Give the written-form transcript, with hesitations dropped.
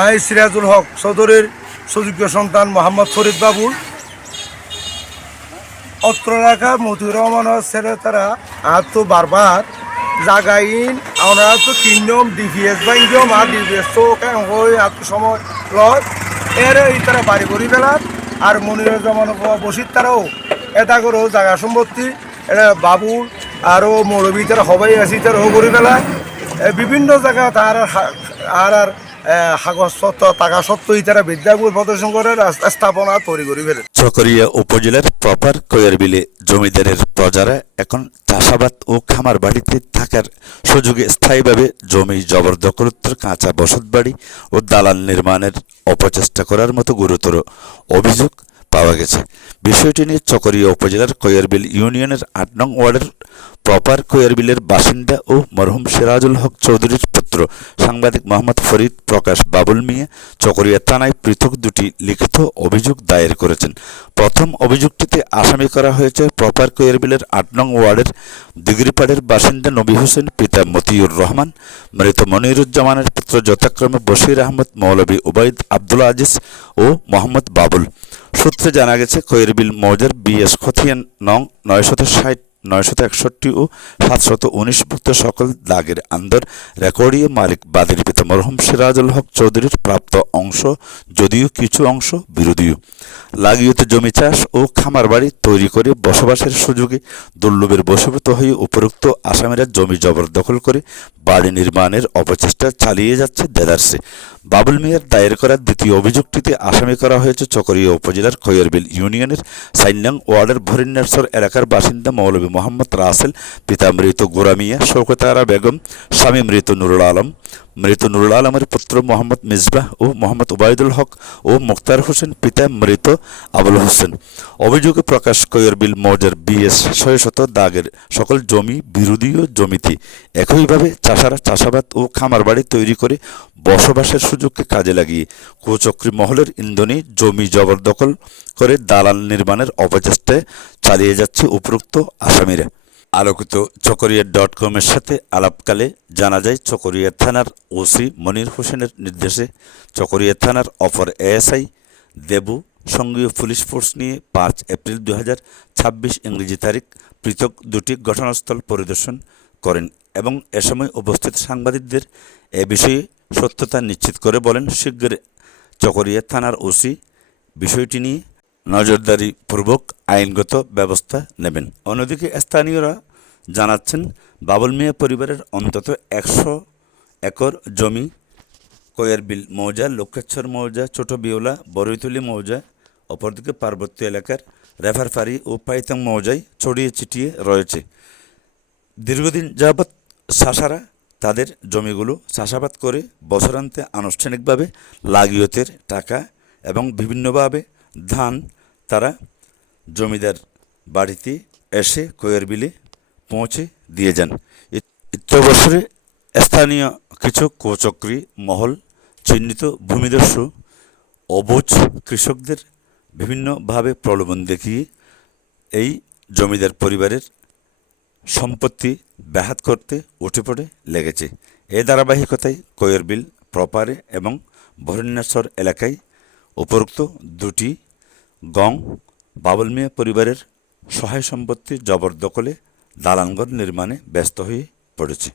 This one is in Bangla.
আই সিরাজুল হক চৌধুরীর সুযোগ্য সন্তান মোহাম্মদ ফরিদ বাবুল অত্র এলাকা মতিউর রহমানের ছেলে তারা আর তো বারবার জাগাইন আমরা তো কিনম ডিভিএস বাইনম আর ডিভিএস তো হয়ে আর তো সময় লয় এর তারা বাড়ি করি ফেলার আর মনিরুজ্জামান বসির তারাও এটা করেও জায়গা সম্পত্তি এটা বাবুল আরও মৌলবী তারা সবাই আছি তারাও করি ফেলায় বিভিন্ন জায়গা তার আর কাগজপত্র টাকা সত্ত্ব তারা বিদ্যাগুলো প্রদর্শন করে স্থাপনা তৈরি করে ফেলে। চকরিয়া উপজেলার প্রপার কয়ারবিলে জমিদারের প্রজারা এখন চাষাবাদ ও খামার বাড়িতে থাকার সুযোগে স্থায়ীভাবে জমি জবরদখলত্বের কাঁচা বসতবাড়ি ও দালান নির্মাণের অপচেষ্টা করার মতো গুরুতর অভিযোগ পাওয়া গেছে। বিষয়টি নিয়ে চকরিয়া উপজেলার কয়ারবিল ইউনিয়নের ৮ নং ওয়ার্ডের প্রপার কয়ারবিলের বাসিন্দা ও মরহুম সিরাজুল হক চৌধুরীর পুত্র সাংবাদিক মোহাম্মদ ফরিদ প্রকাশ বাবুল মিয়া চকরিয়া থানায় পৃথক দুটি লিখিত অভিযোগ দায়ের করেছেন। প্রথম অভিযোগটিতে আসামি করা হয়েছে প্রপার কয়ারবিলের ৮ নং ওয়ার্ডের দিগরিপাড়ের বাসিন্দা নবী হোসেন, পিতা মতিউর রহমান, মৃত মনিরুজ্জামানের পুত্র যথাক্রমে বশির আহমদ, মৌলভী উবাইদ, আব্দুল আজিজ ও মোহাম্মদ বাবুল। সূত্রে জানা গেছে কয়ারবিল মৌজার বিএস খতিয়ান নং ৯৬০, ৯৬১ ও ৭১৯ ভুক্ত সকল দাগের আন্দর রেকর্ডীয় মালিক বাদীর পিতা মরহুম সিরাজুল হক চৌধুরীর প্রাপ্ত অংশ, যদিও কিছু অংশ বিরোধীয়। লাগিয়েতে জমি চাষ ও খামার বাড়ি তৈরি করে বসবাসের সুযোগে দুর্লভের বশীভূত হয়ে উপরোক্ত আসামিরা জমি জবরদখল করে বাড়ি নির্মাণের অপচেষ্টা চালিয়ে যাচ্ছে দেদারসে। বাবুল মিয়ার দায়ের করা দ্বিতীয় অভিযোগটিতে আসামি করা হয়েছে চকরিয়া উপজেলার কয়ারবিল ইউনিয়নের ৪ নং ওয়ার্ডের ভরিন্নারসর এলাকার বাসিন্দা মৌলভী মোহাম্মদ রাসেল, পিতা মৃত গোরা মিয়া, শৌকত আরা বেগম, স্বামী মৃত নুরুল আলম, মৃত নুরুল আলমের পুত্র মোহাম্মদ মিসবাহ ও মোহাম্মদ উবাইদুল হক ও মুক্তার হোসেন, পিতা মৃত আবুল হোসেন। অভিযোগে প্রকাশ কয়ারবিল মৌজার বিএস ৬০০ দাগের সকল জমি বিরোধীয় জমিতে একইভাবে চাষারা চাষাবাদ ও খামার বাড়ি তৈরি করে বসবাসের সুযোগকে কাজে লাগিয়ে কুচক্রী মহলের ইন্ধনে জমি জবরদখল করে দালাল নির্মাণের অপচেষ্টায় চালিয়ে যাচ্ছে উপরোক্ত আসামিরা। আলোকিত চকরিয়া.com এর সাথে আলাপকালে জানা যায় চকরিয়া থানার ওসি মনির হোসেনের নির্দেশে চকরিয়া থানার অপর এএসআই দেবু সঙ্গীয় পুলিশ ফোর্স নিয়ে ৫ এপ্রিল ২০২৬ ইংরেজি তারিখ পৃথক দুটি ঘটনাস্থল পরিদর্শন করেন এবং এ সময় উপস্থিত সাংবাদিকদের এ বিষয়ে সত্যতা নিশ্চিত করে বলেন শীঘ্র চকরিয়া থানার ওসি বিষয়টি নিয়ে নজরদারিপূর্বক আইনগত ব্যবস্থা নেবেন। অন্যদিকে স্থানীয়রা জানাচ্ছেন বাবুল মিয়া পরিবারের অন্তত ১০০ একর জমি কয়ারবিল মৌজা, লক্ষ্যেশ্বর মৌজা, ছোট বিওলা, বরৈতলী মৌজা, অপরদিকে পার্বত্য এলাকার রেফারফারি ও পাইতং মৌজায় ছড়িয়ে ছিটিয়ে রয়েছে। দীর্ঘদিন যাবৎ চাষারা তাদের জমিগুলো চাষাবাদ করে বছরান্তে আনুষ্ঠানিকভাবে লাগিয়তের টাকা এবং বিভিন্নভাবে ধান তারা জমিদার বাড়িতে এসে কয়ারবিলে পৌঁছে দিয়ে যান। ইত্যবসরে স্থানীয় কিছু কুচক্রী মহল চিহ্নিত ভূমিদস্যু অবুঝ কৃষকদের বিভিন্নভাবে প্রলোভন দেখিয়ে এই জমিদার পরিবারের সম্পত্তি ব্যাহত করতে উঠে পড়ে লেগেছে। এই ধারাবাহিকতায় কয়ারবিল প্রপারে এবং ভরিন্নারসর এলাকায় উপরোক্ত দুটি গং বাবুল মিয়া পরিবারের সহায় সম্পত্তি জবরদখলে দালানঘর নির্মাণে ব্যস্ত হয়ে পড়েছে।